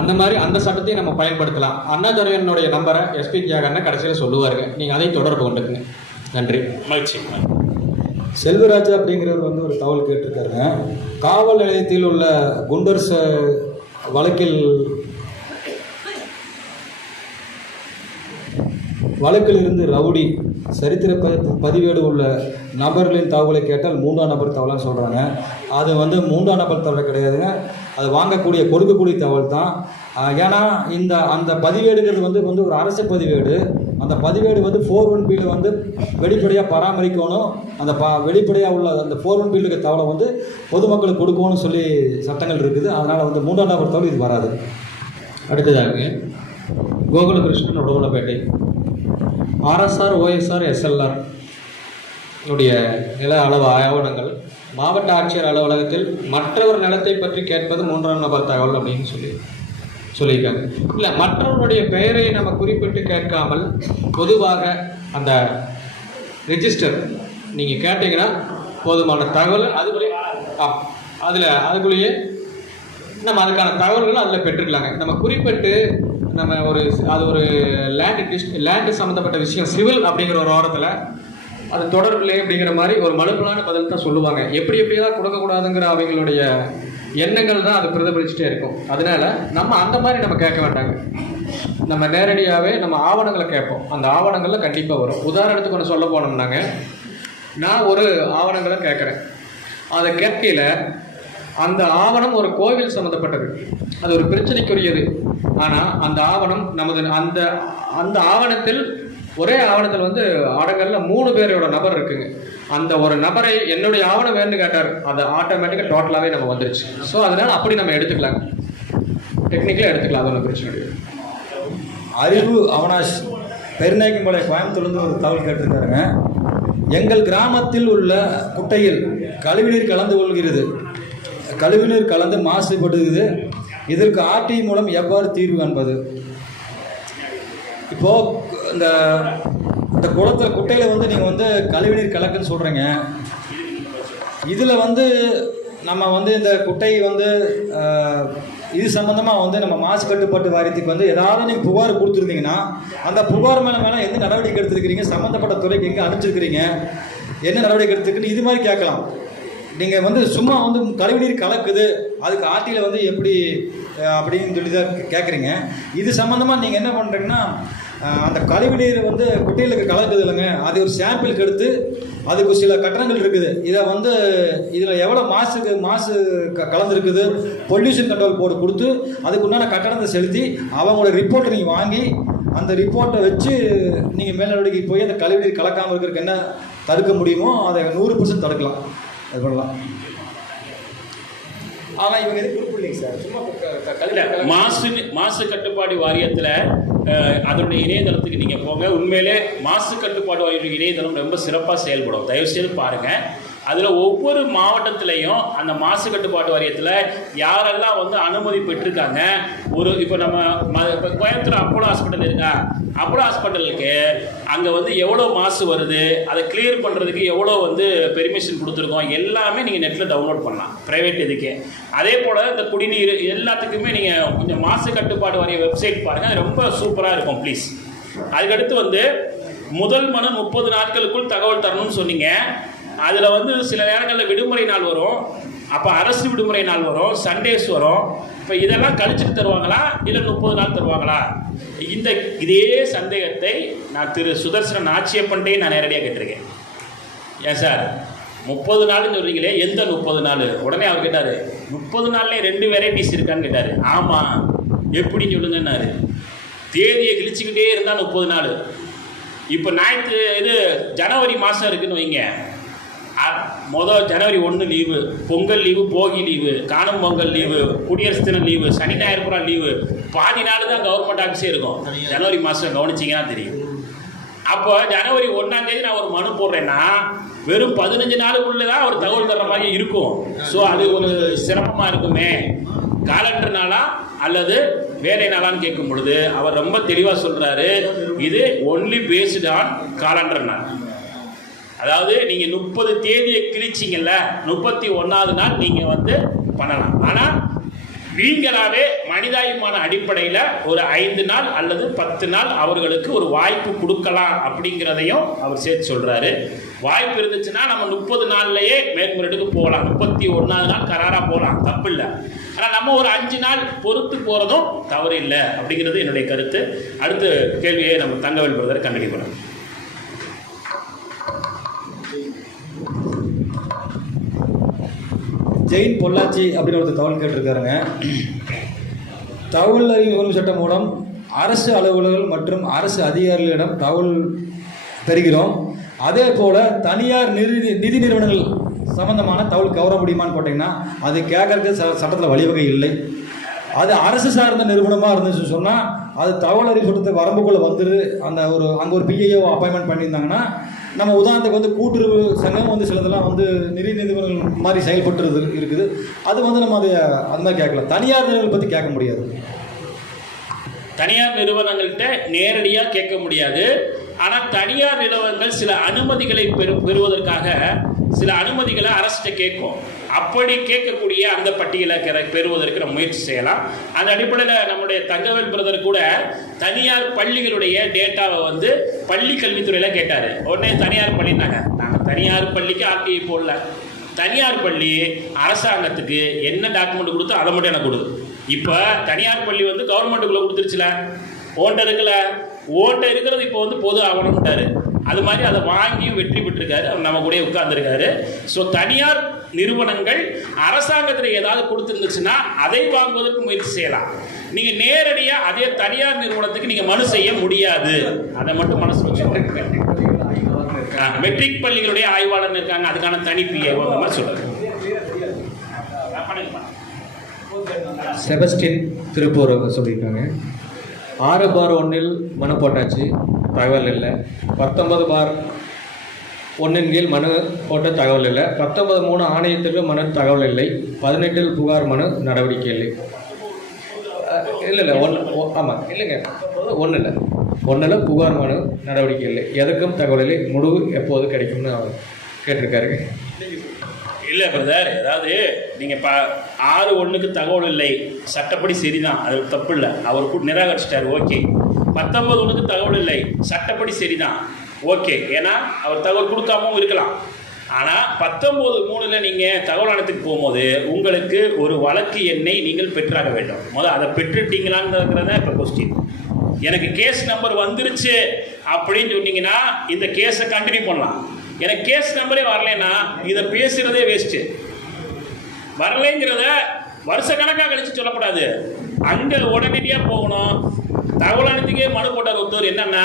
அந்த மாதிரி அந்த சட்டத்தையும் நம்ம பயன்படுத்தலாம். அண்ணாதுரையனுடைய நம்பரை எஸ்பி தியாகண்ணா கடைசியில் சொல்லுவாருங்க, நீங்கள் அதை தொடர்பு கொண்டுக்குங்க. நன்றி. மகிழ்ச்சி. செல்வராஜ் அப்படிங்கிறவர் வந்து ஒரு தகவல் கேட்டிருக்காருங்க. காவல் நிலையத்தில் உள்ள குண்டர்ஸ் வழக்கில் இருந்து ரவுடி சரித்திர பதிவேடு உள்ள நபர்களின் தகவலை கேட்டால் 3ஆம் நபர் தகவலான்னு சொல்கிறாங்க. அது வந்து 3ஆம் நபர் தகவல் கிடையாதுங்க, அது கொடுக்கக்கூடிய தகவல் தான். ஏன்னா அந்த பதிவேடுங்கிறது வந்து ஒரு அரசு பதிவேடு. அந்த பதிவேடு வந்து 4.1B வந்து வெளிப்படையாக பராமரிக்கணும். அந்த வெளிப்படையாக உள்ள அந்த 4.1B இருக்க தகவலை வந்து பொதுமக்களுக்கு கொடுக்கணும்னு சொல்லி சட்டங்கள் இருக்குது. அதனால் வந்து 3ஆம் நபர் தகவல் இது வராது. அடுத்ததாக கோகுலகிருஷ்ணன் உடவுலப்பேட்டை RSR OSR SLR உடைய நில அளவு ஆவணங்கள் மாவட்ட ஆட்சியர் அலுவலகத்தில் மற்றவர் நிலத்தை பற்றி கேட்பது 3ஆம் நபர் தகவல் அப்படின்னு சொல்லியிருக்காங்க. இல்லை, மற்றவருடைய பெயரை நம்ம குறிப்பிட்டு கேட்காமல் பொதுவாக அந்த ரெஜிஸ்டர் நீங்கள் கேட்டீங்கன்னா போதுமான தகவல் அதுக்குள்ளேயே நம்ம அதுக்கான தகவல்கள் அதில் பெற்றுக்கலாங்க. நம்ம குறிப்பிட்டு நம்ம அது ஒரு லேண்டு சம்மந்தப்பட்ட விஷயம், சிவில் அப்படிங்கிற ஒரு ஓரத்தில் அது தொடர்பில்லை அப்படிங்கிற மாதிரி ஒரு மலுப்பலான பதில் தான் சொல்லுவாங்க. எப்படியெல்லாம் கொடுக்கக்கூடாதுங்கிற அவங்களுடைய எண்ணங்கள் தான் அது பிரதிபலிச்சுட்டே இருக்கும். அதனால நம்ம அந்த மாதிரி நம்ம கேட்க வேண்டாங்க. நம்ம நேரடியாகவே நம்ம ஆவணங்களை கேட்போம். அந்த ஆவணங்களில் கண்டிப்பாக வரும். உதாரணத்துக்கு ஒன்று சொல்ல போனோம்னாங்க, நான் ஒரு ஆவணங்களை கேட்குறேன். அதை கேட்கையில் அந்த ஆவணம் ஒரு கோவில் சம்மந்தப்பட்டது, அது ஒரு பிரச்சனைக்குரியது. ஆனால் அந்த ஆவணம் அந்த ஆவணத்தில் ஒரே ஆவணத்தில் வந்து ஆடங்களில் 3 பேரோட நபர் இருக்குங்க. அந்த ஒரு நபரை என்னுடைய ஆவணம் வேணும்னு கேட்டார், அது ஆட்டோமேட்டிக்காக டோட்டலாகவே நம்ம வந்துருச்சு. ஸோ அதனால் அப்படி நம்ம எடுத்துக்கலாம், டெக்னிக்கலாக எடுத்துக்கலாம், அது ஒன்றும் பிரச்சனை கிடையாது. அறிவு அவனாஷ் பெருநாயக்கம்பாளைய கோயம்புத்தூர்லேருந்து ஒரு தகவல் கேட்டிருக்காருங்க. எங்கள் கிராமத்தில் உள்ள குட்டையில் கழிவுநீர் கலந்து கொள்கிறது, கழிவுநீர் கலந்து மாசுபடுகிறது. இதற்கு ஆர்டி மூலம் எவ்வாறு தீர்வு காண்பது? இப்போது இந்த குட்டையில் வந்து நீங்கள் வந்து கழிவுநீர் கலக்குன்னு சொல்கிறீங்க. இதில் வந்து நம்ம வந்து இந்த குட்டை வந்து இது சம்மந்தமாக வந்து நம்ம மாசு கட்டுப்பாட்டு வாரியத்துக்கு வந்து ஏதாவது நீங்கள் புகார் கொடுத்துருந்தீங்கன்னா அந்த புகார் மேலே எந்த நடவடிக்கை எடுத்துருக்கிறீங்க, சம்மந்தப்பட்ட துறைக்கு எங்கே அனுப்பிச்சிருக்கிறீங்க, என்ன நடவடிக்கை எடுத்துருக்குன்னு இது மாதிரி கேட்கலாம். நீங்கள் வந்து சும்மா வந்து கழிவுநீர் கலக்குது, அதுக்கு ஆர்டியில் வந்து எப்படி அப்படின்னு சொல்லி தான் கேட்குறீங்க. இது சம்மந்தமாக நீங்கள் என்ன பண்ணுறீங்கன்னா, அந்த கழிவுநீர் வந்து குட்டையிலுக்கு கலக்குது இல்லைங்க, அது ஒரு சாம்பிளுக்கு எடுத்து அதுக்கு சில கட்டணங்கள் இருக்குது. இதை வந்து இதில் எவ்வளோ மாசு கலந்துருக்குது பொல்யூஷன் கண்ட்ரோல் போர்டு கொடுத்து அதுக்கு உண்டான கட்டணத்தை செலுத்தி அவங்களோட ரிப்போர்ட்டை நீங்கள் வாங்கி அந்த ரிப்போர்ட்டை வச்சு நீங்கள் மேல் நடவடிக்கைக்கு போய் அந்த கழிவுநீர் கலக்காமல் இருக்கிறதுக்கு என்ன தடுக்க முடியுமோ அதை 100% தடுக்கலாம், அது பண்ணலாம். ஆனால் இவங்க எது குறிப்பு இல்லைங்க சார், சும்மா மாசு கட்டுப்பாடு வாரியத்தில் அதனுடைய இணையதளத்துக்கு நீங்கள் போங்க. உண்மையிலே மாசு கட்டுப்பாடு வாரிய இணையதளம் ரொம்ப சிறப்பாக செயல்படும், தயவுசெய்து பாருங்கள். அதில் ஒவ்வொரு மாவட்டத்திலையும் அந்த மாசு கட்டுப்பாட்டு வாரியத்தில் யாரெல்லாம் வந்து அனுமதி பெற்றிருக்காங்க. இப்போ நம்ம இப்போ கோயம்புத்தூர் அப்போலோ ஹாஸ்பிட்டல் இருக்கா, அப்போலோ ஹாஸ்பிட்டலுக்கு அங்கே வந்து எவ்வளோ மாசு வருது, அதை கிளியர் பண்ணுறதுக்கு எவ்வளோ வந்து பெர்மிஷன் கொடுத்துருக்கோம், எல்லாமே நீங்கள் நெட்டில் டவுன்லோட் பண்ணலாம், ப்ரைவேட் இதுக்கே. அதே போல் இந்த குடிநீர் எல்லாத்துக்குமே நீங்கள் கொஞ்சம் மாசு கட்டுப்பாடு வாரிய வெப்சைட் பாருங்கள், அது ரொம்ப சூப்பராக இருக்கும் ப்ளீஸ். அதுக்கடுத்து வந்து முதல் மனு 30 நாட்களுக்குள் தகவல் தரணும்னு சொன்னீங்க. அதில் வந்து சில நேரங்களில் விடுமுறை நாள் வரும், அப்போ அரசு விடுமுறை நாள் வரும், சண்டேஸ் வரும். இப்போ இதெல்லாம் கழிச்சுட்டு தருவாங்களா இல்லை 30 நாள் தருவாங்களா? இதே சந்தேகத்தை நான் திரு சுதர்சன ஆட்சியப்பன்ட்டே நான் நேரடியாக கேட்டிருக்கேன். ஏன் சார் 30 நாள்னு சொல்கிறீங்களே, எந்த 30 நாள்? உடனே அவர் கேட்டார், 30 நாள்லேயே 2 வெரைட்டிஸ் இருக்கான்னு கேட்டார். ஆமாம், எப்படின்னு சொல்லுங்கன்னாரு. தேதியை கிழிச்சிக்கிட்டே இருந்தால் 30 நாள். இப்போ ஜனவரி மாதம் இருக்குதுன்னு வைங்க, ஜனவரி 1 லீவு, பொங்கல் லீவு, போகி லீவு, காணும் பொங்கல் லீவு, குடியரசு தின லீவு, சனி ஞாயிறு பூரா லீவு, பாதி நாள் தான் கவர்மெண்ட் ஆஃபீஸே இருக்கும் ஜனவரி மாதம், கவனிச்சிங்கன்னா தெரியும். அப்போ ஜனவரி 1ஆம் தேதி நான் ஒரு மனு போடுறேன்னா வெறும் 15 நாளுக்குள்ளே தான் ஒரு தகவல் தர்ற மாதிரி இருக்கும். ஸோ அது ஒரு சிரமமாக இருக்குமே. காலண்டர் நாளா அல்லது வேலை நாளான்னு கேட்கும் பொழுது அவர் ரொம்ப தெளிவாக சொல்கிறாரு, இது ஒன்லி பேஸ்டு ஆன் காலண்டர் நாள். அதாவது நீங்கள் 30 தேதியை கிழிச்சிங்கல்ல, 31ஆவது நாள் நீங்கள் வந்து பண்ணலாம். ஆனால் நீங்களாவே மனிதாபிமான அடிப்படையில் ஒரு 5 நாள் அல்லது 10 நாள் அவர்களுக்கு ஒரு வாய்ப்பு கொடுக்கலாம் அப்படிங்கிறதையும் அவர் சேர்த்து சொல்கிறாரு. வாய்ப்பு இருந்துச்சுன்னா நம்ம 30 நாள்லையே மேற்முறையீட்டுக்கு போகலாம், 31ஆவது நாள் கராராக போகலாம், தப்பு இல்லை. ஆனால் நம்ம ஒரு 5 நாள் பொறுத்து போகிறதும் தவறு இல்லை அப்படிங்கிறது என்னுடைய கருத்து. அடுத்த கேள்வியை நம்ம தங்கவேல் பிரதர் கண்டிப்பாக பண்ணலாம். ஜெயின் பொள்ளாச்சி அப்படின்னு ஒரு தகவல் கேட்டிருக்காருங்க. தகவல் அறிவு உரிமை சட்டம் மூலம் அரசு அலுவலர்கள் மற்றும் அரசு அதிகாரிகளிடம் தகவல் பெறுகிறோம். அதே போல் தனியார் நிதி நிறுவனங்கள் சம்பந்தமான தகவல் கவர முடியுமான்னு போட்டிங்கன்னா அது கேட்கறதுக்கு சட்டத்தில் வழிவகை இல்லை. அது அரசு சார்ந்த நிறுவனமாக இருந்துச்சுன்னு சொன்னால் அது தகவல் அறிவு சட்டத்தை வரம்புக்குள்ளே வந்துடுது. அங்கே ஒரு பிஐஓ அப்பாயின்மெண்ட் பண்ணியிருந்தாங்கன்னா நம்ம உதாரணத்துக்கு வந்து கூட்டுறவு சங்கம் வந்து சிலதெல்லாம் வந்து நிதி நிறுவனங்கள் மாதிரி செயல்பட்டு இருக்குது. அது வந்து நம்ம அது மாதிரி கேட்கலாம். தனியார் நிறுவனங்கள் பற்றி கேட்க முடியாது. தனியார் நிறுவனங்கள்கிட்ட நேரடியாக கேட்க முடியாது. ஆனால் தனியார் நிறுவனங்கள் சில அனுமதிகளை பெறுவதற்காக சில அனுமதிகளை அரசிட்ட கேட்கும். அப்படி கேட்கக்கூடிய அந்த பட்டியலை பெறுவதற்கு நம்ம முயற்சி செய்யலாம். அந்த அடிப்படையில் நம்முடைய தங்கவேல் பிரதர் கூட தனியார் பள்ளிகளுடைய டேட்டாவை வந்து பள்ளி கல்வித்துறையில் கேட்டார். உடனே தனியார் பள்ளினாங்க, நாங்கள் தனியார் பள்ளிக்கு ஆர்டிஐ போடல, தனியார் பள்ளி அரசாங்கத்துக்கு என்ன டாக்குமெண்ட் கொடுத்தோ அதை மட்டும் எனக்கு கொடு. இப்போ தனியார் பள்ளி வந்து கவர்மெண்ட்டுக்குள்ளே கொடுத்துருச்சுல, ஓன்ட்ட இருக்குல்ல, ஓன்ட்ட இருக்கிறது இப்போ வந்து பொது ஆவணம்ட்டாரு. அது மாதிரி அதை வாங்கியும் வெற்றி பெற்றிருக்காரு, அவர் நம்ம கூட உட்கார்ந்துருக்காரு. ஸோ தனியார் நிறுவனங்கள் அரசாங்கத்தில் ஏதாவது கொடுத்துருந்துச்சுன்னா அதை வாங்குவதற்கு முயற்சி செய்யலாம். நீங்கள் நேரடியாக அதே தனியார் நிறுவனத்துக்கு நீங்கள் மனு செய்ய முடியாது. அதை மட்டும் மனசு வச்சுக்கோங்க. மெட்ரிக் பள்ளிகளுடைய ஆய்வாளர் இருக்காங்க, அதுக்கான தனி பிஏ சொல்லுங்க. செபஸ்டின் திருப்பூர் சொல்லியிருக்காங்க. 6/1 மனு போட்டாச்சு, தகவல் இல்லை. 19/1 கீழ் மனு போட்ட தகவல் இல்லை. 19/3 ஆணையத்திற்கு மனு தகவல் இல்லை. 18 புகார் மனு நடவடிக்கை இல்லை. இல்லை ஆமாம் இல்லைங்க, 1 புகார் மனு நடவடிக்கை இல்லை. எதுக்கும் தகவல் இல்லை. முடிவு எப்போது கிடைக்கும்னு அவர் கேட்டிருக்காரு. இல்லை பிரதர், அதாவது நீங்கள் 6/1 தகவல் இல்லை, சட்டப்படி சரிதான், அது தப்பு இல்லை, அவர் நிராகரிச்சிட்டார், ஓகே. 19/1 தகவல் இல்லை, சட்டப்படி சரிதான், ஓகே, ஏன்னா அவர் தகவல் கொடுக்காமவும் இருக்கலாம். ஆனால் 19/3 நீங்கள் தகவல் ஆணையத்துக்கு போகும்போது உங்களுக்கு ஒரு வழக்கு எண்ணை நீங்கள் பெற்றாக வேண்டும். முதல்ல அதை பெற்றுட்டீங்களான்னு இப்போ கொஸ்டின். எனக்கு கேஸ் நம்பர் வந்துருச்சு அப்படின்னு சொன்னீங்கன்னா இந்த கேஸை கண்டினியூ பண்ணலாம். எனக்கு கேஸ் நம்பரே வரலைன்னா இதை பேசுகிறதே வேஸ்ட்டு. வரலைங்கிறத வருஷ கணக்காக கழிச்சு சொல்லக்கூடாது, அங்கே உடனடியாக போகணும். தகவல் ஆணையத்துக்கே மனு போட்டார் ஒருத்தர். என்னன்னா,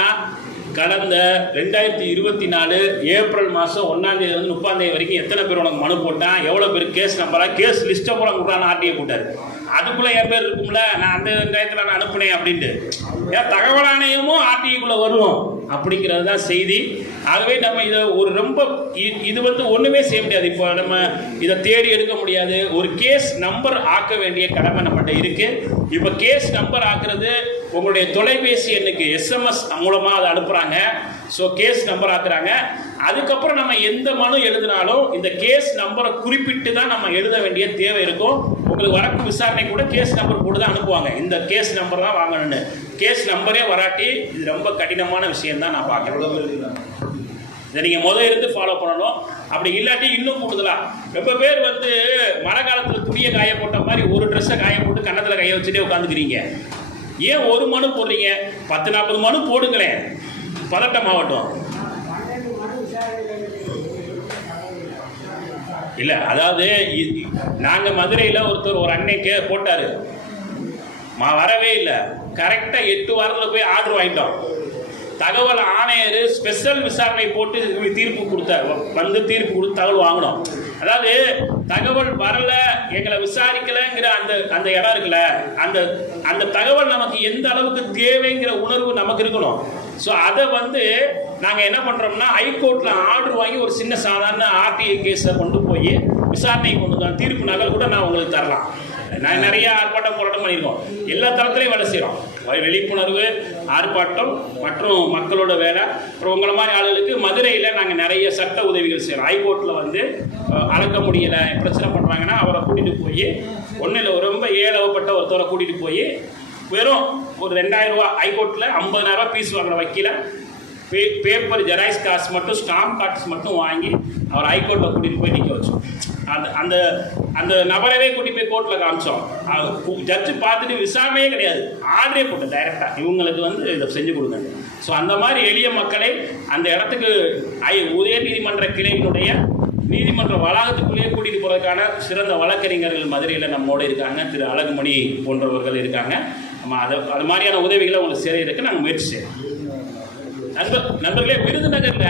கடந்த 2024 ஏப்ரல் மாதம் 1ஆம் தேதியிலிருந்து 30ஆம் தேதி வரைக்கும் எத்தனை பேர் உனக்கு மனு போட்டான், எவ்வளோ பேர் கேஸ் நம்பராக, கேஸ் லிஸ்ட்டை கூட கொடுறான்னு ஆர்டிஐ போட்டார். அதுக்குள்ளே என் பேர் இருக்கும்ல, நான் அந்த டயத்தில் நான் அனுப்புனேன் அப்படின்ட்டு. ஏன் தகவல் ஆணையமும் ஆர்டிஐக்குள்ளே வருவோம் அப்படிங்கிறது தான் செய்தி. ஆகவே நம்ம இதை ஒரு ரொம்ப இது வந்து ஒன்றுமே செய்ய முடியாது. இப்போ நம்ம இதை தேடி எடுக்க முடியாது. ஒரு கேஸ் நம்பர் ஆக்க வேண்டிய கடமை நம்மகிட்ட இருக்குது. இப்போ கேஸ் நம்பர் ஆக்குறது உங்களுடைய தொலைபேசி எண்ணுக்கு எஸ்எம்எஸ் மூலமாக அதை அனுப்புகிறாங்க. ஸோ கேஸ் நம்பர் ஆக்குறாங்க. அதுக்கப்புறம் நம்ம எந்த மனு எழுதினாலும் இந்த கேஸ் நம்பரை குறிப்பிட்டு தான் நம்ம எழுத வேண்டிய தேவை இருக்கும். உங்களுக்கு வழக்கு விசாரணை கூட கேஸ் நம்பர் போட்டு தான் அனுப்புவாங்க, இந்த கேஸ் நம்பர் தான் வாங்கணும்னு. கேஸ் நம்பரே வராட்டி இது ரொம்ப கடினமான விஷயம் தான் நான் பார்க்குறேன். இதை நீங்கள் இருந்து ஃபாலோ பண்ணணும். அப்படி இல்லாட்டி இன்னும் கூடுதலாக ரொம்ப பேர் வந்து மழை காலத்தில் துணியை காய போட்ட மாதிரி ஒரு ட்ரெஸ்ஸை காய போட்டு கன்னத்தில் கையை வச்சுட்டே உட்காந்துக்கிறீங்க. ஏன் ஒரு மனு போடுறீங்க? 10-40 மனு போடுங்களேன், பதட்டமாகட்டும். இல்லை, அதாவது நாங்கள் மதுரையில் ஒருத்தர் ஒரு அன்னைக்கு போட்டார், வரவே இல்லை. கரெக்டாக 8 வாரத்தில் போய் ஆர்டர் வாங்கிட்டோம். தகவல் ஆணையர் ஸ்பெஷல் விசாரணை போட்டு தீர்ப்பு கொடுத்தார், வந்து தீர்ப்பு கொடுத்து தகவல் வாங்கணும். அதாவது தகவல் வரல, எங்களை விசாரிக்கலைங்கிற அந்த இடம் இருக்குல்ல, அந்த தகவல் நமக்கு எந்த அளவுக்கு தேவைங்கிற உணர்வு நமக்கு இருக்கணும். ஸோ அதை வந்து நாங்கள் என்ன பண்ணுறோம்னா, ஹைகோர்ட்டில் ஆர்டர் வாங்கி ஒரு சின்ன சாதாரண ஆர்டிஐ கேஸை கொண்டு போய் விசாரணைக்கு கொண்டு தான் தீர்ப்பு நகல் கூட நான் உங்களுக்கு தரலாம். நான் நிறைய ஆர்ப்பாட்டம் போராட்டம் பண்ணியிருக்கோம், எல்லா தளத்திலையும் வேலை செய்கிறோம். விழிப்புணர்வு ஆர்ப்பாட்டம் மற்றும் மக்களோட வேலை. அப்புறம் உங்களை மாதிரி ஆளுகளுக்கு மதுரையில் நாங்கள் நிறைய சட்ட உதவிகள் செய்கிறோம். ஹைகோர்ட்டில் வந்து அளக்க முடியலை, பிரச்சனை பண்ணுறாங்கன்னா அவரை கூட்டிகிட்டு போய் ஒன்றும் இல்லை, ரொம்ப ஏழவப்பட்ட ஒருத்தரை கூட்டிகிட்டு போய் வெறும் ஒரு 2000 ரூபா, ஹைகோர்ட்டில் 50,000 ரூபா ஃபீஸ் வாங்குற வக்கீல பேப்பர் ஜெராக்ஸ் காசு மட்டும், ஸ்டாம்ப் கார்ட்ஸ் மட்டும் வாங்கி அவர் ஹைகோர்ட்டில் கூட்டிகிட்டு போய் நிற்க வச்சோம். அந்த அந்த நபரவே கூட்டிகிட்டு போய் கோர்ட்டில் காமிச்சோம். ஜட்ஜு பார்த்துட்டு விசாரணையே கிடையாது, ஆர்டரே போட்டு டைரெக்டாக இவங்களுக்கு வந்து இதை செஞ்சு கொடுங்க. ஸோ அந்த மாதிரி எளிய மக்களை அந்த இடத்துக்கு உயர் நீதிமன்ற கிளையினுடைய நீதிமன்ற வளாகத்துக்குள்ளேயே கூட்டிகிட்டு போகிறதுக்கான சிறந்த வழக்கறிஞர்கள் மதுரையில் நம்மோடு இருக்காங்க. திரு அழகுமணி போன்றவர்கள் இருக்காங்க. நம்ம அது மாதிரியான உதவிகளை உங்களுக்கு செய்யறதுக்கு நாங்கள் முயற்சி செய்யறோம். நண்பர்களே, விருதுநகரில்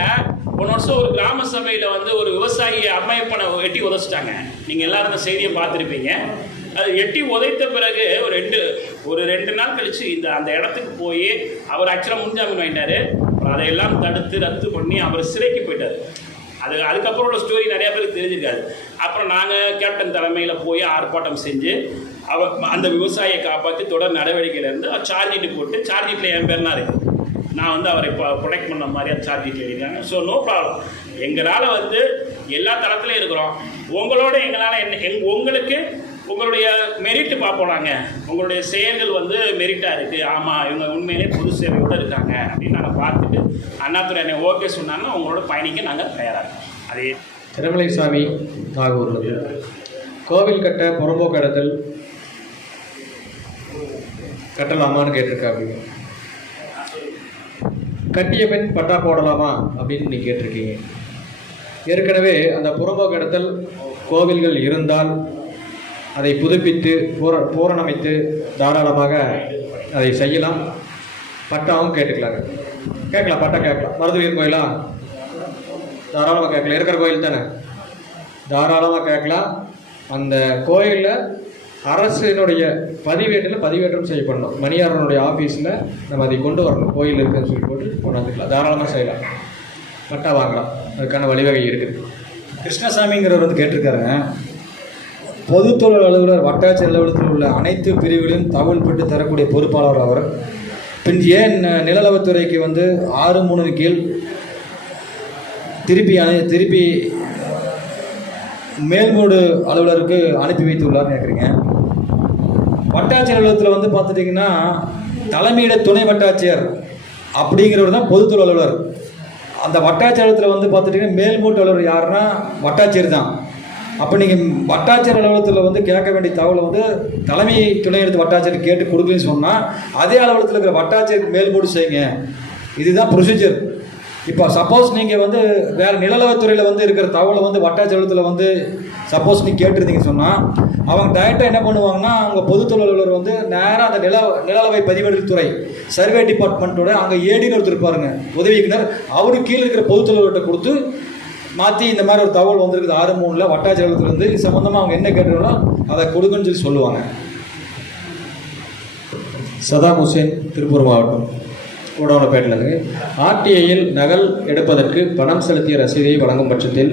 போன வருஷம் ஒரு கிராம சபையில் வந்து ஒரு விவசாயியை அம்மையப்பனை எட்டி உதைச்சிட்டாங்க. நீங்கள் எல்லாரும் அந்த செய்தியை பார்த்துருப்பீங்க. அது எட்டி உதைத்த பிறகு ஒரு ரெண்டு நாள் கழித்து அந்த இடத்துக்கு போய் அவர் ஆக்சுவலாக முன்ஜாமீன் வாங்கிட்டார். அப்புறம் அதையெல்லாம் தடுத்து ரத்து பண்ணி அவர் சிறைக்கு போயிட்டார். அதுக்கப்புறம் உள்ள ஸ்டோரி நிறையா பேருக்கு தெரிஞ்சிருக்காது. அப்புறம் நாங்கள் கேப்டன் தலைமையில் போய் ஆர்ப்பாட்டம் செஞ்சு அந்த விவசாயியை காப்பாற்றி தொடர் நடவடிக்கையிலேருந்து சார்ஜ் ஷீட்டு போட்டு, சார்ஜ் ஷீட்டில் என் பேர்னா இருக்குது, நான் வந்து அவரை இப்போ ப்ரொடெக்ட் பண்ண மாதிரி அந்த சார்ஜ் எழுதியிருக்காங்க. So no problem. எங்களால் வந்து எல்லா தளத்துலையும் இருக்கிறோம். உங்களோட எங்களால் உங்களுக்கு உங்களுடைய மெரிட்டு பார்ப்போம். நாங்கள் உங்களுடைய செயல்கள் வந்து மெரிட்டாக இருக்குது, ஆமாம் இவங்க உண்மையிலே பொது சேவையோடு இருக்காங்க அப்படின்னு நாங்கள் பார்த்துட்டு அண்ணாதுரை என்னை ஓகே சொன்னாங்கன்னா உங்களோட பயணிக்க நாங்கள் தயாராக இருக்கோம். அதே திருமலைசாமி நாகூர்லேருந்து கோவில் கட்ட புறம்போக்கு இடத்தில் கட்டலாமான்னு கேட்டிருக்காங்க. கட்டிய பெண் பட்டா போடலாமா அப்படின்னு நீங்கள் கேட்டிருக்கீங்க. ஏற்கனவே அந்த புறம்போக்கு இடத்தில் கோவில்கள் இருந்தால் அதை புதுப்பித்து பூரணமைத்து தாராளமாக அதை செய்யலாம். பட்டாவும் கேட்டுக்கலாங்க, கேட்கலாம், பட்டா கேட்கலாம். மருதுவீர் கோயிலா தாராளமாக கேட்கலாம், இருக்கிற கோயில் தானே, தாராளமாக கேட்கலாம். அந்த கோயிலில் அரசினுடைய பதிவேற்றம் செய்யப்படணும். மணியாரனுடைய ஆஃபீஸில் நம்ம அதை கொண்டு வரணும். கோயில் இருக்குன்னு சொல்லி போட்டு கொண்டாந்துக்கலாம், தாராளமாக செய்யலாம், பட்டா வாங்கலாம். அதுக்கான வழிவகை இருக்குது. கிருஷ்ணசாமிங்கிறவர் வந்து கேட்டிருக்காருங்க, பொதுத்தொழில் அலுவலர் வட்டாட்சியர் அலுவலகத்தில் உள்ள அனைத்து பிரிவுகளையும் தகவல் பெற்று தரக்கூடிய பொறுப்பாளர் அவர். பின் ஏன் நிலநலத்துறைக்கு வந்து 6(3) கீழ் திருப்பி மேல்மூடு அலுவலருக்கு அனுப்பி வைத்துள்ளார்னு கேட்குறீங்க. வட்டாட்சியர் அலுவலகத்தில் வந்து பார்த்துட்டிங்கன்னா தலைமையிட துணை வட்டாட்சியர் அப்படிங்கிறவர் தான் பொதுத்தொழில் அலுவலர். அந்த வட்டாட்சியர் அலுவலகத்தில் வந்து பார்த்துட்டிங்கன்னா மேல்மூட்டு அலுவலர் யாருன்னா வட்டாட்சியர் தான். அப்போ நீங்கள் வட்டாட்சியர் அலுவலகத்தில் வந்து கேட்க வேண்டிய தகவலை வந்து தலைமை துணை எடுத்து வட்டாட்சியர் கேட்டு கொடுக்கலன்னு சொன்னால் அதே அலுவலகத்தில் இருக்கிற வட்டாட்சியருக்கு மேல்மூடு செய்யுங்க. இதுதான் ப்ரொசீஜர். இப்போ சப்போஸ் நீங்கள் வந்து வேறு நிலநலத்துறையில் வந்து இருக்கிற தகவலை வந்து வட்டாட்சியர் அலுவலகத்தில் வந்து சப்போஸ் நீங்கள் கேட்டிருந்தீங்கன்னு சொன்னால் அவங்க டைரெக்டாக என்ன பண்ணுவாங்கன்னா அவங்க பொதுத்தொழில் அலுவலர் வந்து நேராக அந்த நிலநலவை பதிவேடுகள் துறை சர்வே டிபார்ட்மெண்ட்டோட அங்கே ஏடின்னு ஒருத்தர் இருப்பாருங்க, உதவி இயக்குனர். அவருக்கு கீழே இருக்கிற பொதுத்தொழிலர்கிட்ட கொடுத்து மாற்றி இந்த மாதிரி ஒரு தகவல் வந்திருக்குது 6(3) வட்டாட்சியர் அலுவலகத்துலேருந்து, இது சம்மந்தமாக அவங்க என்ன கேட்டுருந்தாலும் அதை கொடுக்குன்னு சொல்லி சொல்லுவாங்க. சதாம் ஹுசேன், திருப்பூர் மாவட்டம் கூடவனப்பேட்டிலிருந்து, ஆர்டிஐயில் நகல் எடுப்பதற்கு பணம் செலுத்திய ரசீதை வழங்கும் பட்சத்தில்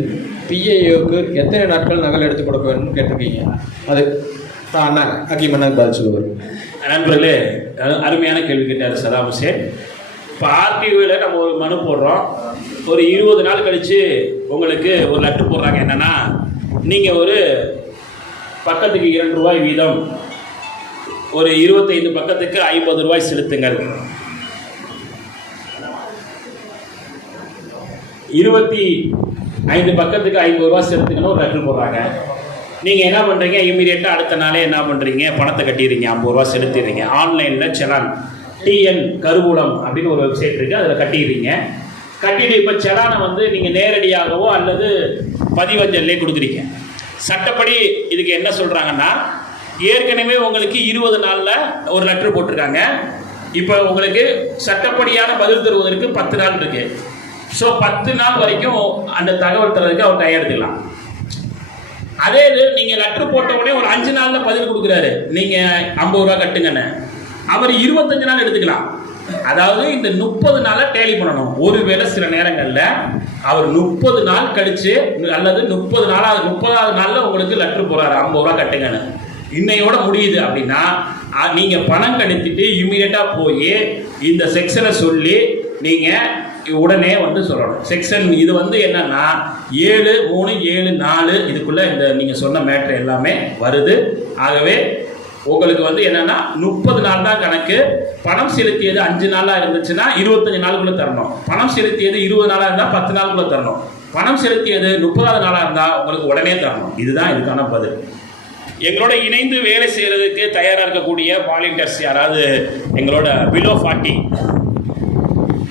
பிஏஓக்கு எத்தனை நாட்கள் நகல் எடுத்து கொடுக்க வேணும்னு கேட்டிருக்கீங்க. அது அண்ணா ஹக்கீம் அண்ணா பதில் சொல்லுவார். நண்பர்களே, அருமையான கேள்வி கேட்டார் சதாம் ஹுசேன். இப்போ ஆர்டிஓவில் நம்ம ஒரு மனு போடுறோம், ஒரு 20 நாள் கழித்து உங்களுக்கு ஒரு லெட்டர் போடுறாங்க. என்னென்னா நீங்கள் ஒரு பக்கத்துக்கு 2 ரூபாய் வீதம் ஒரு 25 பக்கத்துக்கு 50 ரூபாய் செலுத்துங்கள். 25 பக்கத்துக்கு 50 ரூபாய் செலுத்துங்கன்னு ஒரு லெட்டர் போடுறாங்க. நீங்கள் என்ன பண்ணுறீங்க, இமீடியட்டாக அடுத்த நாளே என்ன பண்ணுறீங்க, பணத்தை கட்டிடுறீங்க, 50 ரூபா செலுத்திடுறீங்க. ஆன்லைனில் செலான் டிஎன் கருவூலம் அப்படின்னு ஒரு வெப்சைட் இருக்குது, அதில் கட்டிடுறீங்க. கட்டிட்டு இப்போ செலானை வந்து நீங்கள் நேரடியாகவோ அல்லது பதிவஞ்சல்லே கொடுக்குறீங்க. சட்டப்படி இதுக்கு என்ன சொல்கிறாங்கன்னா, ஏற்கனவே உங்களுக்கு 20 நாளில் ஒரு லெட்டர் போட்டிருக்காங்க. இப்போ உங்களுக்கு சட்டப்படியான பதில் தருவதற்கு 10 நாள் இருக்குது. ஸோ 10 நாள் வரைக்கும் அந்த தகவல் தரதுக்கு அவர் டைம் எடுத்துக்கலாம். அதே இது நீங்கள் லெட்டர் போட்ட உடனே ஒரு 5 நாளில் பதில் கொடுக்குறாரு, நீங்கள் 50 ரூபா கட்டுங்கன்னு, அவர் 25 நாள் எடுத்துக்கலாம். அதாவது இந்த 30 நாளை டேலி பண்ணணும். ஒருவேளை சில நேரங்களில் அவர் 30 நாள் கழிச்சு அல்லது 30வது நாளில் உங்களுக்கு லெட்டர் போறாரு 50 ரூபா கட்டுங்கன்னு, இன்னையோட முடியுது அப்படின்னா நீங்கள் பணம் கழித்துட்டு இம்மீடியட்டாக போய் இந்த செக்ஷனை சொல்லி நீங்கள் உடனே வந்து சொல்லணும். செக்ஷன் இது வந்து என்னன்னா 7(3)(7)(4) இதுக்குள்ள இந்த நீங்கள் சொன்ன மேட்ரு எல்லாமே வருது. ஆகவே உங்களுக்கு வந்து என்னன்னா 30 நாள் தான் கணக்கு. பணம் செலுத்தியது 5 நாளாக இருந்துச்சுன்னா 25 நாளுக்குள்ள தரணும். பணம் செலுத்தியது 20 நாளாக இருந்தால் 10 நாளுக்குள்ள தரணும். பணம் செலுத்தியது 30வது நாளாக இருந்தால் உங்களுக்கு உடனே தரணும். இதுதான் இதுக்கான பதில். எங்களோட இணைந்து வேலை செய்கிறதுக்கு தயாராக இருக்கக்கூடிய வாலண்டியர்ஸ் யாராவது எங்களோட பிலோ 40,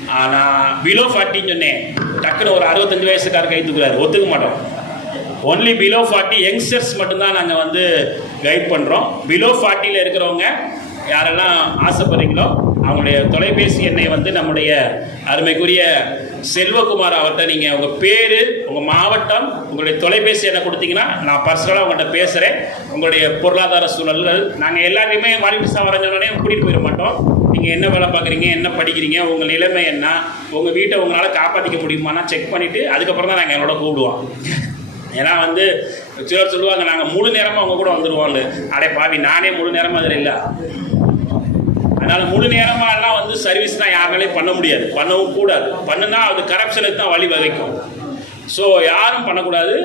நான் பிலோ 40 சொன்னேன், டக்குன்னு ஒரு 65 வயசுக்கார கை தூக்குறாரு, ஒத்துக்க மாட்டோம். ஒன்லி பிலோ 40 யங்ஸ்டர்ஸ் மட்டும்தான் நாங்கள் வந்து கைட் பண்ணுறோம். பிலோ 40 இருக்கிறவங்க யாரெல்லாம் ஆசைப்படுறீங்களோ அவங்களுடைய தொலைபேசி எண்ணை வந்து நம்முடைய அருமைக்குரிய செல்வகுமார் அவர்கிட்ட நீங்கள் உங்கள் பேர், உங்கள் மாவட்டம், உங்களுடைய தொலைபேசி எண்ணை கொடுத்தீங்கன்னா நான் பர்சனலாக உங்கள்கிட்ட பேசுகிறேன். உங்களுடைய பொருளாதார சூழல்கள் நாங்கள் எல்லாரையுமே வாலிபர்ஸாக வரைஞ்சோடனே கூட்டிகிட்டு போயிட மாட்டோம். நீங்கள் என்ன வேலை பார்க்குறீங்க, என்ன படிக்கிறீங்க, உங்கள் நிலைமை என்ன, உங்கள் வீட்டை உங்களால் காப்பாற்றிக்க முடியுமானா செக் பண்ணிவிட்டு அதுக்கப்புறம் தான் நாங்கள் என்னோட கூப்பிடுவோம். ஏன்னா வந்து சிலர் சொல்லுவாங்க நாங்கள் முழு நேரமாக அவங்க கூட வந்துடுவோம்னு. அடே பாவி, நானே முழு நேரமாக அதில் இல்லை. அதனால் முழு நேரமாலாம் வந்து சர்வீஸ்னால் யாருனாலையும் பண்ண முடியாது, பண்ணவும் கூடாது. பண்ணுனா அது கரப்ஷனுக்கு தான் வழி வகைக்கும். ஸோ யாரும் பண்ணக்கூடாது.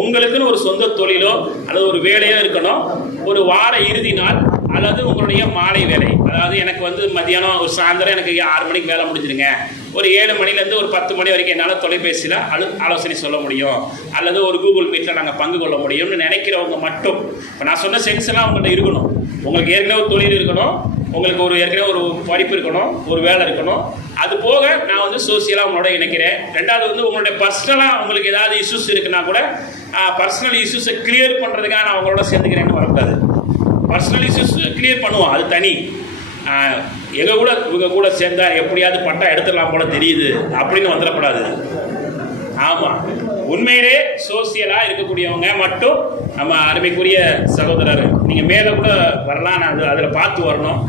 உங்களுக்குன்னு ஒரு சொந்த தொழிலோ அல்லது ஒரு வேலையோ இருக்கணும். ஒரு வார இறுதி நாள் அல்லது உங்களுடைய மாலை வேலை, அதாவது எனக்கு வந்து மதியானம் ஒரு சாயந்தரம் எனக்கு 6 மணிக்கு வேலை முடிஞ்சிருங்க, ஒரு 7 மணிலேருந்து ஒரு 10 மணி வரைக்கும் என்னால் தொலைபேசியில் ஆலோசனை சொல்ல முடியும் அல்லது ஒரு கூகுள் மீட்டில் நாங்கள் பங்கு கொள்ள முடியும்னு நினைக்கிறவங்க மட்டும். இப்போ நான் சொன்ன சென்ஸ் எல்லாம் உங்கள்கிட்ட இருக்கணும். உங்களுக்கு ஏற்கனவே ஒரு தொழில் இருக்கணும், உங்களுக்கு ஏற்கனவே ஒரு படிப்பு இருக்கணும், ஒரு வேலை இருக்கணும். அது போக நான் வந்து சோசியலாக உங்களோட இணைக்கிறேன். ரெண்டாவது வந்து உங்களுடைய பர்சனலாக உங்களுக்கு ஏதாவது இஷ்யூஸ் இருக்குன்னா கூட பர்சனல் இஷ்யூஸை கிளியர் பண்ணுறதுக்காக நான் அவங்களோட சேர்ந்துக்கிறேன்னு வரக்கூடாது. பர்சனல் இஷ்யூஸ் கிளியர் பண்ணுவோம், அது தனி. இவங்க கூட சேர்ந்தா எப்படியாவது பட்டா எடுத்துடலாம் போல தெரியுது அப்படின்னு வந்துடக்கூடாது. ஆமாம், உண்மையிலே சோசியலாக இருக்கக்கூடியவங்க மட்டும் நம்ம அருமைக்குரிய சகோதரர். நீங்கள் மேலே கூட வரலாம், நான் அதில் பார்த்து வரணும்.